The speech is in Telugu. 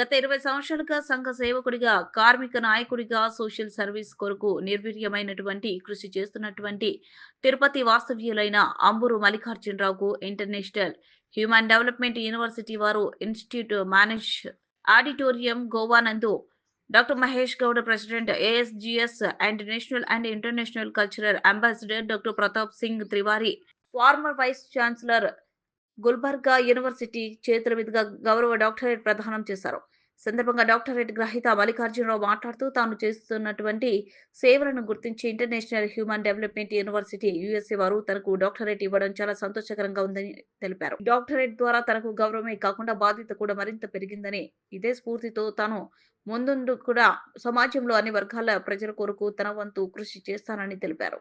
గత 20 సంవత్సరాలుగా సంఘ సేవకుడిగా, కార్మిక నాయకుడిగా, సోషల్ సర్వీస్ కొరకు నిర్వీర్యమైనటువంటి కృషి చేస్తున్నటువంటి తిరుపతి వాస్తవ్యులైన అంబురు మల్లికార్జునరావుకు ఇంటర్నేషనల్ హ్యూమన్ డెవలప్మెంట్ యూనివర్సిటీ వారు ఇన్స్టిట్యూట్ మేనేజ్ ఆడిటోరియం గోవా నందు doctor Mahesh Gowda president ASGS and national and international cultural ambassador doctor Pratap Singh Trivari, former vice chancellor Gulbarga university చేతుల మీదుగా గౌరవ డాక్టరేట్ ప్రదానం చేశారు. సందర్భంగా డాక్టరేట్ గ్రహీత మల్లికార్జునరావు మాట్లాడుతూ తాను చేస్తున్నటువంటి సేవలను గుర్తించి international human development university USA వారు తనకు డాక్టరేట్ ఇవ్వడం చాలా సంతోషకరంగా ఉందని తెలిపారు. డాక్టరేట్ ద్వారా తనకు గౌరవమే కాకుండా బాధ్యత కూడా మరింత పెరిగిందని, ఇదే స్ఫూర్తితో తాను ముందుండు కూడా సమాజంలో అన్ని వర్గాల ప్రజల కొరకు తన వంతు కృషి చేస్తానని తెలిపారు.